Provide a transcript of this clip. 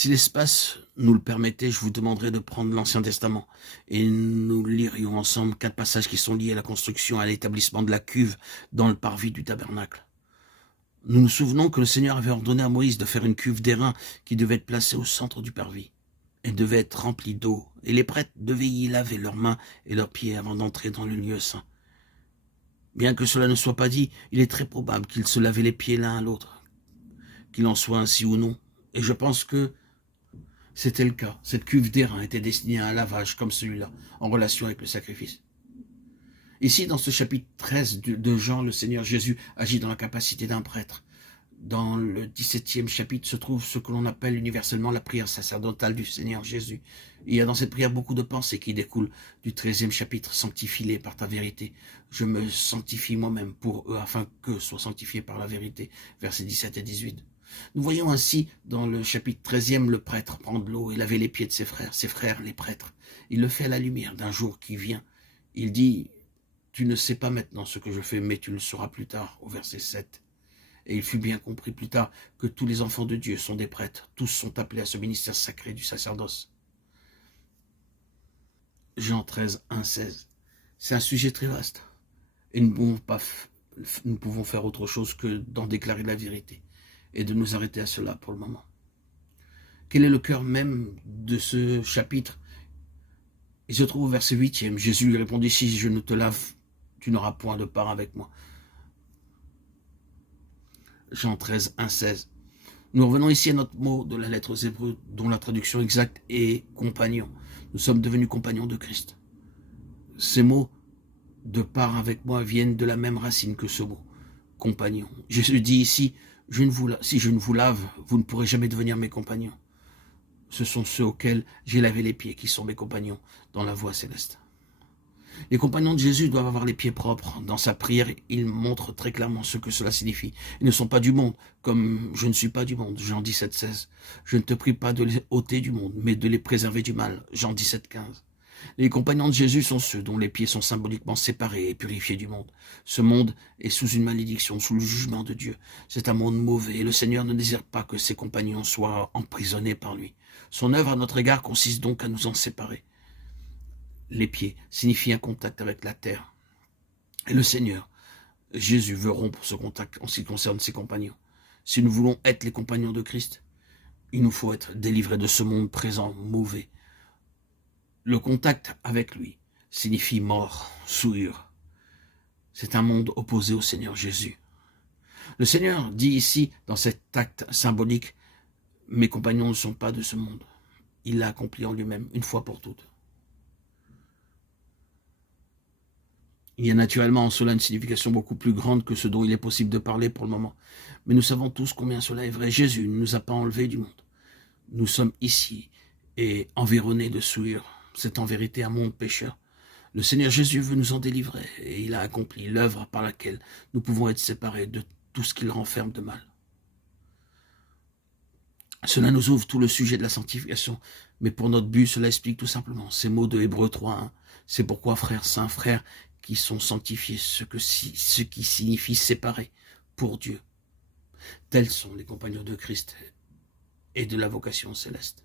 Si l'espace nous le permettait, je vous demanderais de prendre l'Ancien Testament et nous lirions ensemble 4 passages qui sont liés à la construction et à l'établissement de la cuve dans le parvis du tabernacle. Nous nous souvenons que le Seigneur avait ordonné à Moïse de faire une cuve d'airain qui devait être placée au centre du parvis. Elle devait être remplie d'eau et les prêtres devaient y laver leurs mains et leurs pieds avant d'entrer dans le lieu saint. Bien que cela ne soit pas dit, il est très probable qu'ils se lavaient les pieds l'un à l'autre, qu'il en soit ainsi ou non. Et je pense que c'était le cas. Cette cuve d'airain était destinée à un lavage comme celui-là, en relation avec le sacrifice. Ici, dans ce chapitre 13 de Jean, le Seigneur Jésus agit dans la capacité d'un prêtre. Dans le 17e chapitre se trouve ce que l'on appelle universellement la prière sacerdotale du Seigneur Jésus. Il y a dans cette prière beaucoup de pensées qui découlent du 13e chapitre. Sanctifie-les par ta vérité. Je me sanctifie moi-même pour eux afin qu'eux soient sanctifiés par la vérité. Versets 17 et 18. Nous voyons ainsi dans le chapitre 13e le prêtre prendre l'eau et laver les pieds de ses frères les prêtres. Il le fait à la lumière d'un jour qui vient. Il dit, tu ne sais pas maintenant ce que je fais, mais tu le sauras plus tard, au verset 7. Et il fut bien compris plus tard que tous les enfants de Dieu sont des prêtres, tous sont appelés à ce ministère sacré du sacerdoce. Jean 13, 1, 16. C'est un sujet très vaste. Et nous pouvons faire autre chose que d'en déclarer la vérité et de nous arrêter à cela pour le moment. Quel est le cœur même de ce chapitre? Il se trouve au verset 8e. Jésus lui répondit, si je ne te lave, tu n'auras point de part avec moi. Jean 13, 1, 16. Nous revenons ici à notre mot de la lettre aux Hébreux, dont la traduction exacte est compagnon. Nous sommes devenus compagnons de Christ. Ces mots de part avec moi viennent de la même racine que ce mot, compagnon. Jésus dit ici, si je ne vous lave, vous ne pourrez jamais devenir mes compagnons. Ce sont ceux auxquels j'ai lavé les pieds qui sont mes compagnons dans la voie céleste. Les compagnons de Jésus doivent avoir les pieds propres. Dans sa prière, il montre très clairement ce que cela signifie. Ils ne sont pas du monde, comme je ne suis pas du monde. Jean 17, 16. Je ne te prie pas de les ôter du monde, mais de les préserver du mal. Jean 17, 15. Les compagnons de Jésus sont ceux dont les pieds sont symboliquement séparés et purifiés du monde. Ce monde est sous une malédiction, sous le jugement de Dieu. C'est un monde mauvais et le Seigneur ne désire pas que ses compagnons soient emprisonnés par lui. Son œuvre à notre égard consiste donc à nous en séparer. Les pieds signifient un contact avec la terre. Et le Seigneur, Jésus, veut rompre ce contact en ce qui concerne ses compagnons. Si nous voulons être les compagnons de Christ, il nous faut être délivrés de ce monde présent, mauvais. Le contact avec lui signifie mort, souillure. C'est un monde opposé au Seigneur Jésus. Le Seigneur dit ici, dans cet acte symbolique, mes compagnons ne sont pas de ce monde. Il l'a accompli en lui-même, une fois pour toutes. Il y a naturellement en cela une signification beaucoup plus grande que ce dont il est possible de parler pour le moment. Mais nous savons tous combien cela est vrai. Jésus ne nous a pas enlevés du monde. Nous sommes ici et environnés de souillure. C'est en vérité un monde pécheur. Le Seigneur Jésus veut nous en délivrer et il a accompli l'œuvre par laquelle nous pouvons être séparés de tout ce qu'il renferme de mal. Cela nous ouvre tout le sujet de la sanctification, mais pour notre but, cela explique tout simplement ces mots de Hébreux 3.1. C'est pourquoi, frères saints, frères qui sont sanctifiés, ce qui signifie séparés pour Dieu. Tels sont les compagnons de Christ et de la vocation céleste.